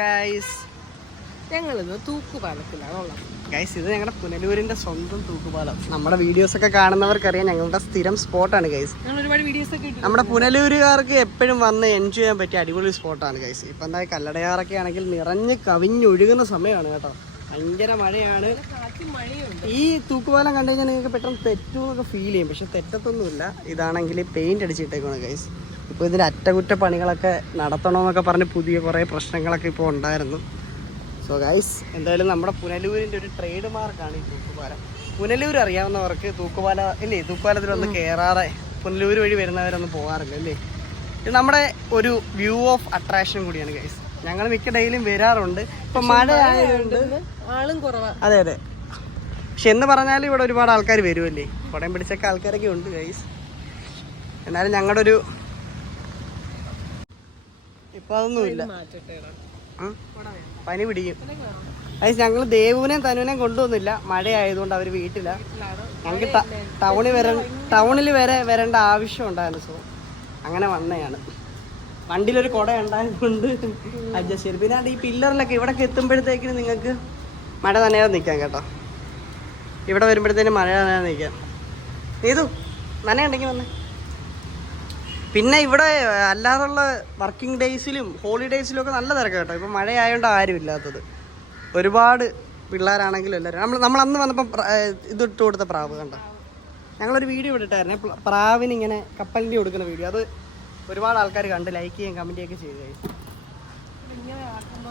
Guys ഞങ്ങളിന്ന് തൂക്കുപാലത്തിലാണ് ഉള്ളത് guys ഇത് ഞങ്ങളുടെ പുനലൂരിന്റെ സ്വന്തം തൂക്കുപാലം. നമ്മുടെ വീഡിയോസ് ഒക്കെ കാണുന്നവർക്കറിയാം ഞങ്ങളുടെ സ്ഥിരം സ്പോട്ടാണ് ഗൈസ് ഒരുപാട് വീഡിയോസ് ഒക്കെ നമ്മുടെ പുനലൂരുകാർക്ക് എപ്പോഴും വന്ന് എൻജോയ് ചെയ്യാൻ പറ്റിയ അടിപൊളി സ്പോട്ടാണ് ഗൈസ് ഇപ്പം എന്താ കല്ലടയാറൊക്കെ ആണെങ്കിൽ നിറഞ്ഞ് കവിഞ്ഞൊഴുകുന്ന സമയമാണ് കേട്ടോ. ഭയങ്കര മഴയാണ്. ഈ തൂക്കുപാലം കണ്ടു കഴിഞ്ഞാൽ നിങ്ങൾക്ക് പെട്ടെന്ന് തെറ്റുമെന്നൊക്കെ ഫീൽ ചെയ്യും. പക്ഷെ തെറ്റത്തൊന്നുമില്ല. ഇതാണെങ്കിൽ പെയിന്റ് അടിച്ചിട്ടേക്കാണ് ഗൈസ് ഇപ്പോൾ ഇതിൽ അറ്റകുറ്റപ്പണികളൊക്കെ നടത്തണമെന്നൊക്കെ പറഞ്ഞ് പുതിയ കുറേ പ്രശ്നങ്ങളൊക്കെ ഇപ്പോൾ ഉണ്ടായിരുന്നു. സോ ഗൈസ് എന്തായാലും നമ്മുടെ പുനലൂരിന്റെ ഒരു ട്രേഡ് മാർക്കാണ് ഈ തൂക്കുപാലം. പുനലൂർ അറിയാവുന്നവർക്ക് തൂക്കുപാല ഇല്ലേ തൂക്കുപാലത്തിൽ ഒന്ന് കയറാതെ പുനലൂർ വഴി വരുന്നവരൊന്നും പോകാറില്ല അല്ലേ ഇത് നമ്മുടെ ഒരു വ്യൂ ഓഫ് അട്രാക്ഷൻ കൂടിയാണ് ഗൈസ് ഞങ്ങൾ മിക്ക ഡെയിലും വരാറുണ്ട്. ഇപ്പം മഴ ആയതുകൊണ്ട് ആളും കുറവാണ് അതെ അതെ. പക്ഷെ എന്ന് പറഞ്ഞാൽ ഇവിടെ ഒരുപാട് ആൾക്കാർ വരുമല്ലേ കുടം പിടിച്ചൊക്കെ ആൾക്കാരൊക്കെ ഉണ്ട് ഗൈസ് എന്നാലും ഞങ്ങളുടെ ഒരു ഇപ്പൊ അതൊന്നുമില്ല. പനി പിടിക്കും. അത് ഞങ്ങൾ ദേവുവിനെയും തനുവിനെയും കൊണ്ടുവന്നില്ല. മഴ ആയതുകൊണ്ട് അവർ വീട്ടില ഞങ്ങൾക്ക് ടൗണിൽ വര ടൗണിൽ വരെ വരേണ്ട ആവശ്യം ഉണ്ടായിരുന്നു സോ അങ്ങനെ വന്നതാണ് വണ്ടിയിലൊരു കുട ഉണ്ടായതുകൊണ്ട് അഡ്ജസ്റ്റ് ചെയ്തു. പിന്നെ ഈ പില്ലറിലൊക്കെ ഇവിടെ എത്തുമ്പോഴത്തേക്കിന് നിങ്ങൾക്ക് മഴ നനയാതെ നിൽക്കാം കേട്ടോ. ഇവിടെ വരുമ്പോഴത്തേനും മഴ നനയാതെ നിൽക്കാം. ഏതു നനയുണ്ടെങ്കിൽ വന്നേ. പിന്നെ ഇവിടെ അല്ലാതുള്ള വർക്കിംഗ് ഡേയ്സിലും ഹോളിഡേയ്സിലും ഒക്കെ നല്ല തിരക്ക് കേട്ടോ. ഇപ്പം മഴയായതുകൊണ്ട് ആരും ഇല്ലാത്തത്. ഒരുപാട് പിള്ളേരാണെങ്കിലും എല്ലാവരും നമ്മൾ നമ്മൾ അന്ന് വന്നപ്പോൾ ഇതിട്ട് കൊടുത്ത പ്രാവ് കണ്ടോ? ഞങ്ങളൊരു വീഡിയോ ഇട്ടിട്ടായിരുന്നേ. പ്രാവിന് ഇങ്ങനെ കപ്പലിന്റെ കൊടുക്കുന്ന വീഡിയോ. അത് ഒരുപാട് ആൾക്കാർ കണ്ട് ലൈക്ക് ചെയ്യുകയും കമന്റ് ചെയ്യുകയൊക്കെ ചെയ്തു guys. ഇങ്ങനെ ആക്കുമ്പോ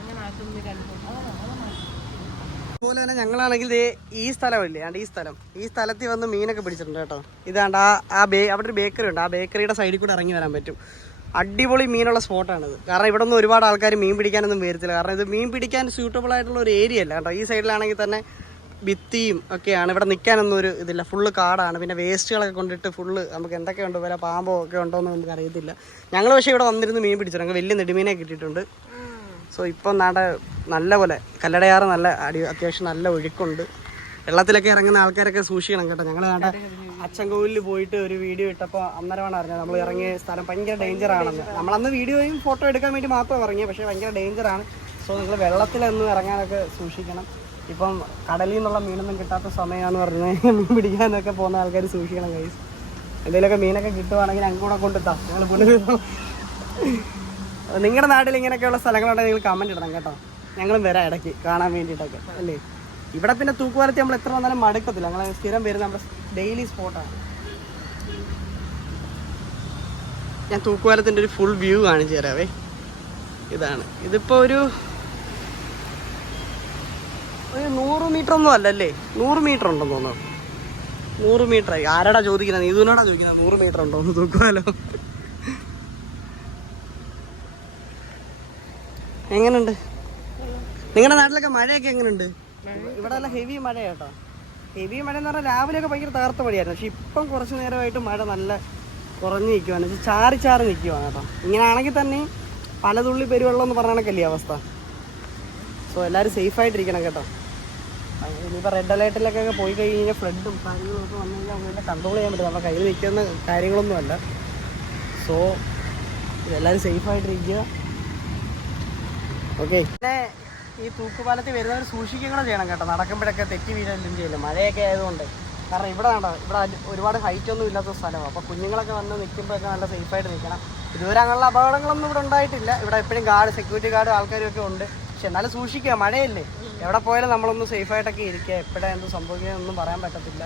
അങ്ങനെ ആക്കുന്ന കണ്ടു അതാണ് അതാണ് അതുപോലെ തന്നെ ഞങ്ങളാണെങ്കിൽ ഈ സ്ഥലമില്ലേ ഈ സ്ഥലം. ഈ സ്ഥലത്തിൽ വന്ന് മീനൊക്കെ പിടിച്ചിട്ടുണ്ട് കേട്ടോ. ഇതാണ്ട് ആ ബേ അവിടെ ഒരു ബേക്കറി ഉണ്ട്. ആ ബേക്കറിയുടെ സൈഡിൽ കൂടെ ഇറങ്ങി വരാൻ പറ്റും. അടിപൊളി മീനുള്ള സ്പോട്ടാണിത്. കാരണം ഇവിടെ നിന്ന് ഒരുപാട് ആൾക്കാർ മീൻ പിടിക്കാനൊന്നും വരത്തില്ല. കാരണം ഇത് മീൻ പിടിക്കാൻ സ്യൂട്ടബിൾ ആയിട്ടുള്ള ഒരു ഏരിയ അല്ല കേട്ടോ. ഈ സൈഡിലാണെങ്കിൽ തന്നെ ഭിത്തിയും ഒക്കെയാണ്. ഇവിടെ നിൽക്കാനൊന്നും ഒരു ഇതില്ല. ഫുള്ള് കാടാണ്. പിന്നെ വേസ്റ്റുകളൊക്കെ കൊണ്ടിട്ട് ഫുള്ള് നമുക്ക് എന്തൊക്കെ ഉണ്ട് വല്ല പാമ്പോ ഒക്കെ ഉണ്ടോ എന്ന് നമുക്ക് അറിയത്തില്ല ഞങ്ങൾ പക്ഷേ ഇവിടെ വന്നിരുന്ന് മീൻ പിടിച്ചിട്ടുണ്ട്. വലിയ നെടുമീനെ കിട്ടിയിട്ടുണ്ട് സോ ഇപ്പം നാടെ നല്ല പോലെ കല്ലടയാറ് നല്ല അടി അത്യാവശ്യം നല്ല ഒഴുക്കുണ്ട്. വെള്ളത്തിലൊക്കെ ഇറങ്ങുന്ന ആൾക്കാരൊക്കെ സൂക്ഷിക്കണം കേട്ടോ. ഞങ്ങൾ നാടെ അച്ചൻകോവിലിൽ പോയിട്ട് ഒരു വീഡിയോ ഇട്ടപ്പോൾ അന്നേരമാണ് അറിഞ്ഞത്. നമ്മൾ ഇറങ്ങിയ സ്ഥലം ഭയങ്കര ഡേഞ്ചർ ആണെന്ന്. നമ്മളന്ന് വീഡിയോയും ഫോട്ടോ എടുക്കാൻ വേണ്ടി മാത്രം ഇറങ്ങിയത് പക്ഷേ ഭയങ്കര ഡേഞ്ചർ ആണ്. സോ നിങ്ങൾ വെള്ളത്തിലൊന്നും ഇറങ്ങാനൊക്കെ സൂക്ഷിക്കണം. ഇപ്പം കടലിൽ നിന്നുള്ള മീനൊന്നും കിട്ടാത്ത സമയമാണെന്ന് പറഞ്ഞത് മീൻ പിടിക്കാനൊക്കെ പോകുന്ന ആൾക്കാർ സൂക്ഷിക്കണം കൈസ് എന്തെങ്കിലുമൊക്കെ മീനൊക്കെ കിട്ടുവാണെങ്കിൽ ഞങ്ങൾ കൊണ്ടിട്ടാ ഞങ്ങൾ പുനലൂർ നിങ്ങളുടെ നാട്ടിൽ ഇങ്ങനെയൊക്കെയുള്ള സ്ഥലങ്ങളുണ്ടെങ്കിൽ നിങ്ങൾ കമന്റ് ഇടണം കേട്ടോ. ഞങ്ങളും വരാം ഇടയ്ക്ക്. കാണാൻ വേണ്ടിയിട്ടൊക്കെ. അല്ലേ? ഇവിടെ പിന്നെ തൂക്കുപാലത്തി നമ്മൾ എത്ര വന്നാലും മടുക്കത്തില്ല. ഞങ്ങൾ സ്ഥിരം വരുന്ന നമ്മുടെ ഡെയിലി സ്പോട്ടാണ് ഞാൻ തൂക്കുപാലത്തിന്റെ ഒരു ഫുൾ വ്യൂ കാണിച്ചു തരാവേ. ഇതാണ്. ഇതിപ്പോൾ ഒരു ഒരു നൂറ് മീറ്റർ ഒന്നും അല്ലല്ലേ? നൂറ് മീറ്റർ ഉണ്ടെന്ന് തോന്നുന്നു. നൂറ് മീറ്റർ ആരാടാ ചോദിക്കുന്നത് നീതുവിനോടാ ചോദിക്കുന്നത് നൂറ് മീറ്റർ ഉണ്ടോ എന്ന് തൂക്കുപാലം? എങ്ങനുണ്ട്? നിങ്ങളുടെ നാട്ടിലൊക്കെ മഴയൊക്കെ എങ്ങനെയുണ്ട് ഇവിടെ നല്ല ഹെവി മഴ കേട്ടോ. ഹെവി മഴ എന്ന് പറഞ്ഞാൽ രാവിലെ ഒക്കെ ഭയങ്കര തകർത്ത മഴയായിരുന്നു പക്ഷെ ഇപ്പം കുറച്ച് നേരമായിട്ട് മഴ നല്ല കുറഞ്ഞു നിൽക്കുവാണ് പക്ഷെ ചാറി ചാറി നിൽക്കുവാണ് കേട്ടോ. ഇങ്ങനെ ആണെങ്കിൽ തന്നെ പലതുള്ളി പെരുവെള്ളം എന്ന് പറഞ്ഞ അവസ്ഥ. സോ എല്ലാവരും സേഫായിട്ടിരിക്കണം കേട്ടോ. ഇനിയിപ്പോൾ റെഡ് അലേർട്ടിലൊക്കെ പോയി കഴിഞ്ഞ് കഴിഞ്ഞാൽ ഫ്ലഡും കാര്യങ്ങളൊക്കെ വന്നു കഴിഞ്ഞാൽ കൺട്രോൾ ചെയ്യാൻ പറ്റും നമ്മുടെ കയ്യിൽ നിൽക്കുന്ന കാര്യങ്ങളൊന്നുമല്ല. സോ എല്ലാവരും സേഫായിട്ടിരിക്കുക ഈ തൂക്കുപാലത്തിൽ വരുന്നവർ സൂക്ഷിക്കുക കൂടെ ചെയ്യണം കേട്ടോ. നടക്കുമ്പോഴൊക്കെ തെറ്റി വീഴലും ചെയ്യില്ല മഴയൊക്കെ ആയതുകൊണ്ട്. കാരണം ഇവിടെ കണ്ടോ ഇവിടെ ഒരുപാട് ഹൈറ്റ് ഒന്നും ഇല്ലാത്ത സ്ഥലമാണ്. അപ്പോൾ കുഞ്ഞുങ്ങളൊക്കെ വന്ന് നിൽക്കുമ്പോഴൊക്കെ നല്ല സേഫായിട്ട് നിൽക്കണം. ഇതുവരെ അങ്ങനെയുള്ള അപകടങ്ങളൊന്നും ഇവിടെ ഉണ്ടായിട്ടില്ല. ഇവിടെ എപ്പോഴും ഗാർഡ് സെക്യൂരിറ്റി ഗാർഡ് ആൾക്കാരും ഒക്കെ ഉണ്ട്. പക്ഷെ എന്നാലും സൂക്ഷിക്കുക. മഴയല്ലേ? എവിടെ പോയാലും നമ്മളൊന്ന് സേഫായിട്ടൊക്കെ ഇരിക്കുക. എപ്പോഴാണ് എന്ത് സംഭവിക്കുക ഒന്നും പറയാൻ പറ്റത്തില്ല.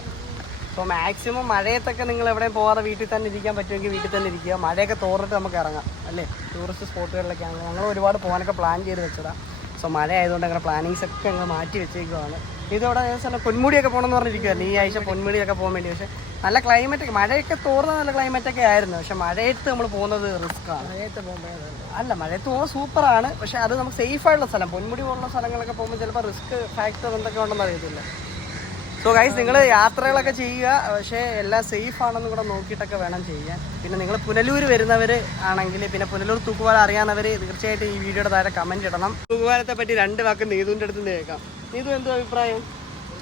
സോ മാക്സിമം മഴയത്തൊക്കെ നിങ്ങൾ എവിടെയും പോകാതെ വീട്ടിൽ തന്നെ ഇരിക്കാൻ പറ്റുമെങ്കിൽ വീട്ടിൽ തന്നെ ഇരിക്കുക. മഴയൊക്കെ തോറിട്ട് നമുക്ക് ഇറങ്ങാം അല്ലേ? ടൂറിസ്റ്റ് സ്പോട്ടുകളിലൊക്കെ ആണ് ഞങ്ങൾ ഒരുപാട് പോകാനൊക്കെ പ്ലാൻ ചെയ്ത് വെച്ചതാണ് സോ മഴ ആയതുകൊണ്ട് അങ്ങനെ പ്ലാനിങ്സ് ഒക്കെ ഞങ്ങൾ മാറ്റി വെച്ചേക്കുവാണ്. ഇതോടെ സ്ഥലം പൊന്മുടിയൊക്കെ പോകണമെന്ന് പറഞ്ഞിരിക്കുകയാണ് ഈ ആഴ്ച പൊന്മുടിയൊക്കെ പോകാൻ വേണ്ടി. പക്ഷേ നല്ല ക്ലൈമറ്റ് മഴയൊക്കെ തോർന്ന നല്ല ക്ലൈമറ്റ് ഒക്കെ ആയിരുന്നു. പക്ഷെ മഴയത്ത് നമ്മൾ പോകുന്നത് റിസ്ക് ആണ്. മഴയത്ത് പോകുമ്പോഴാണ് അല്ല മഴയത്ത് പോകുമ്പോൾ സൂപ്പറാണ് പക്ഷേ അത് നമുക്ക് സേഫ് ആയിട്ടുള്ള സ്ഥലം. പൊന്മുടി പോലുള്ള സ്ഥലങ്ങളൊക്കെ പോകുമ്പോൾ ചിലപ്പോൾ റിസ്ക് ഫാക്ടർ എന്തൊക്കെ ഉണ്ടെന്ന് അറിയത്തില്ല. സോ ഗൈസ് നിങ്ങൾ യാത്രകളൊക്കെ ചെയ്യുക. പക്ഷേ എല്ലാം സേഫ് ആണെന്ന് കൂടെ നോക്കിയിട്ടൊക്കെ വേണം ചെയ്യാൻ. പിന്നെ നിങ്ങൾ പുനലൂർ വരുന്നവർ ആണെങ്കിൽ പിന്നെ പുനലൂർ തൂക്കുപാലം അറിയാവുന്നവർ തീർച്ചയായിട്ടും ഈ വീഡിയോയുടെ താഴെ കമന്റ് ഇടണം. തൂക്കുപാലത്തെ പറ്റി രണ്ട് വാക്ക് നീതുവിന്റെ അടുത്ത് നിന്ന് കേൾക്കാം. നീതു എന്തോ അഭിപ്രായം?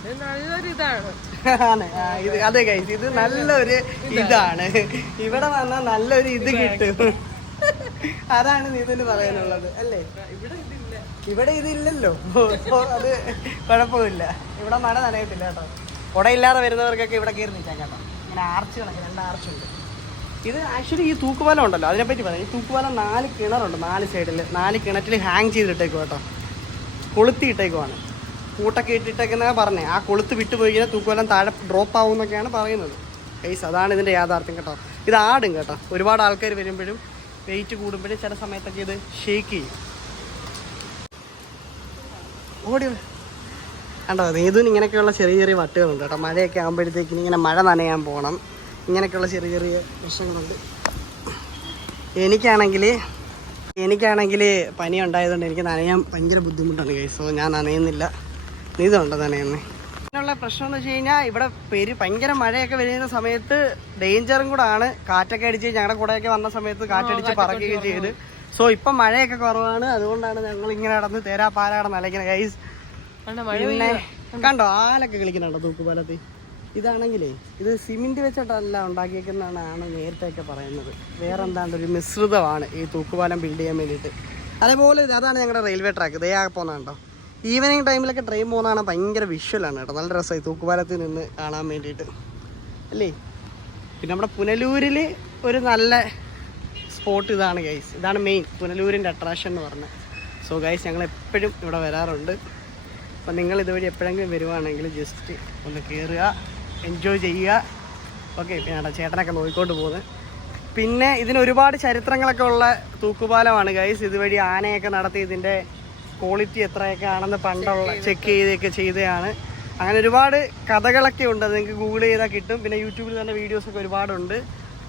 ഇത് നല്ലൊരു ഇതാണ്. ആണ്. ആ, ഇത് അതെ ഗൈസ് ഇത് നല്ലൊരു ഇതാണ്. ഇവിടെ വന്നാൽ നല്ലൊരു ഇത് കിട്ടും. അതാണ് നീതിന് പറയാനുള്ളത് അല്ലേ? ഇവിടെ ഇതില്ലല്ലോ. അത് കുഴപ്പമില്ല. ഇവിടെ മഴ നനയത്തില്ല കേട്ടോ. കുടയില്ലാതെ വരുന്നവർക്കൊക്കെ ഇവിടെ കയറി നിൽക്കാം കേട്ടോ. ഇങ്ങനെ ആർച്ച് രണ്ട് ആർച്ചുണ്ട്. ഇത് ആക്ച്വലി ഈ തൂക്കുപാലം ഉണ്ടല്ലോ അതിനെപ്പറ്റി പറയാം. ഈ തൂക്കുപാലം നാല് കിണറുണ്ട് നാല് സൈഡിൽ നാല് കിണറ്റിൽ ഹാങ് ചെയ്തിട്ടേക്കും കേട്ടോ. കൊളുത്തി ഇട്ടേക്കുവാണ് കൂട്ടൊക്കെ ഇട്ടിട്ടേക്കുന്ന പറഞ്ഞേ. ആ കൊളുത്ത് വിട്ടുപോയി കഴിഞ്ഞാൽ തൂക്കുപാലം താഴെ ഡ്രോപ്പ് ആവും എന്നൊക്കെയാണ് പറയുന്നത്. കേസ് അതാണ് ഇതിന്റെ യാഥാർത്ഥ്യം കേട്ടോ. ഇത് ആടും കേട്ടോ. ഒരുപാട് ആൾക്കാർ വരുമ്പോഴും വെയിറ്റ് കൂടുമ്പോഴും ചില സമയത്തൊക്കെ ഇത് ഷേക്ക് ചെയ്യും. ഓടി കണ്ടോ നീതുവിന് ഇങ്ങനെയൊക്കെയുള്ള ചെറിയ ചെറിയ വട്ടുകളുണ്ട് കേട്ടോ. മഴയൊക്കെ ആകുമ്പോഴത്തേക്കിന് ഇങ്ങനെ മഴ നനയാൻ പോകണം ഇങ്ങനെയൊക്കെയുള്ള ചെറിയ ചെറിയ പ്രശ്നങ്ങളുണ്ട്. എനിക്കാണെങ്കിൽ എനിക്കാണെങ്കിൽ പനി ഉണ്ടായതുകൊണ്ട് എനിക്ക് നനയാൻ ഭയങ്കര ബുദ്ധിമുട്ടാണ് കേസോ സോ ഞാൻ നനയുന്നില്ല. നീതുണ്ടോ നനയുന്നേ? ഇതിനുള്ള പ്രശ്നം എന്ന് വെച്ച് കഴിഞ്ഞാൽ ഇവിടെ പേര് ഭയങ്കര മഴയൊക്കെ വരുന്ന സമയത്ത് ഡേഞ്ചറും കൂടെ ആണ്. കാറ്റൊക്കെ അടിച്ച് ഞങ്ങളുടെ കൂടെയൊക്കെ വന്ന സമയത്ത് കാറ്റടിച്ച് പറക്കുകയും ചെയ്ത്. സോ ഇപ്പൊ മഴയൊക്കെ കുറവാണ്. അതുകൊണ്ടാണ് ഞങ്ങൾ ഇങ്ങനെ നടന്ന് തേരാ പാല കടന്ന് ഗൈസ് കണ്ടോ മഴ പിന്നെ കണ്ടോ ആലൊക്കെ കളിക്കുന്നുണ്ടോ? തൂക്കുപാലത്തിൽ ഇതാണെങ്കിലേ ഇത് സിമെന്റ് വെച്ചിട്ടല്ല ഉണ്ടാക്കിയേക്കുന്നതാണ് നേരത്തെയൊക്കെ പറയുന്നത്. വേറെ എന്താണ്ട് ഒരു മിശ്രിതമാണ് ഈ തൂക്കുപാലം ബിൽഡ് ചെയ്യാൻ വേണ്ടിയിട്ട്. അതേപോലെ അതാണ് ഞങ്ങളുടെ റെയിൽവേ ട്രാക്ക് ദയാ പോകുന്നുണ്ടോ ഈവനിങ് ടൈമിലൊക്കെ ട്രെയിൻ പോകുന്നതാണ് ഭയങ്കര വിഷ്വലാണ് കേട്ടോ. നല്ല രസമായി. തൂക്കുപാലത്തിൽ നിന്ന് കാണാൻ വേണ്ടിയിട്ട്. അല്ലേ? പിന്നെ നമ്മുടെ പുനലൂരിൽ ഒരു നല്ല സ്പോട്ട് ഇതാണ് ഗൈസ് ഇതാണ് മെയിൻ പുനലൂരിന്റെ അട്രാക്ഷൻ എന്ന് പറഞ്ഞത് സോ ഗൈസ് ഞങ്ങൾ എപ്പോഴും ഇവിടെ വരാറുണ്ട്. അപ്പം നിങ്ങൾ ഇതുവഴി എപ്പോഴെങ്കിലും വരുവാണെങ്കിൽ ജസ്റ്റ് ഒന്ന് കയറുക എൻജോയ് ചെയ്യുക. ഓക്കെ പിന്നെ ചേട്ടനൊക്കെ നോക്കിക്കൊണ്ട് പോകുന്നത്. പിന്നെ ഇതിന് ഒരുപാട് ചരിത്രങ്ങളൊക്കെ ഉള്ള തൂക്കുപാലമാണ് ഗൈസ് ഇതുവഴി ആനയൊക്കെ നടത്തി ഇതിന്റെ ക്വാളിറ്റി എത്രയൊക്കെ ആണെന്ന് പണ്ടുള്ള ചെക്ക് ചെയ്തൊക്കെ ചെയ്തതാണ്. അങ്ങനെ ഒരുപാട് കഥകളൊക്കെ ഉണ്ട് അത് നിങ്ങൾക്ക് ഗൂഗിൾ ചെയ്താൽ കിട്ടും. പിന്നെ യൂട്യൂബിൽ തന്നെ വീഡിയോസ് വീഡിയോസൊക്കെ ഒരുപാടുണ്ട്.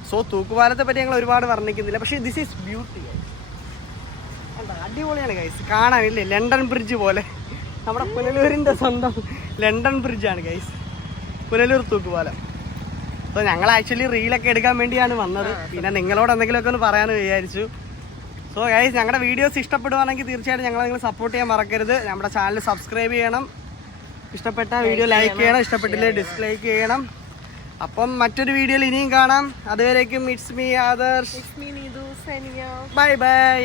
സോ തൂക്കുപാലത്തെ പറ്റി ഞങ്ങൾ ഒരുപാട് വർണിക്കുന്നില്ല. പക്ഷേ ദിസ് ഈസ് ബ്യൂട്ടി അടിപൊളിയാണ് ഗൈസ് കാണാനില്ലേ? ലണ്ടൻ ബ്രിഡ്ജ് പോലെ. നമ്മുടെ പുനലൂരിന്റെ സ്വന്തം ലണ്ടൻ ബ്രിഡ്ജാണ് ഗൈസ് പുനലൂർ തൂക്കുപാലം. അപ്പോൾ ഞങ്ങൾ ആക്ച്വലി റീലൊക്കെ എടുക്കാൻ വേണ്ടിയാണ് വന്നത്. പിന്നെ നിങ്ങളോട് എന്തെങ്കിലുമൊക്കെ ഒന്ന് പറയാമെന്ന് വിചാരിച്ചു. സോ ഗൈസ് ഞങ്ങളുടെ വീഡിയോസ് ഇഷ്ടപ്പെടുവാണെങ്കിൽ തീർച്ചയായിട്ടും ഞങ്ങളെ നിങ്ങൾ സപ്പോർട്ട് ചെയ്യാൻ മറക്കരുത്. നമ്മുടെ ചാനൽ സബ്സ്ക്രൈബ് ചെയ്യണം. ഇഷ്ടപ്പെട്ട വീഡിയോ ലൈക്ക് ചെയ്യണം. ഇഷ്ടപ്പെട്ടില്ലേ ഡിസ്ലൈക്ക് ചെയ്യണം. അപ്പം മറ്റൊരു വീഡിയോയിൽ ഇനിയും കാണാം. അതുവരേക്കും it's me Adarsh bye bye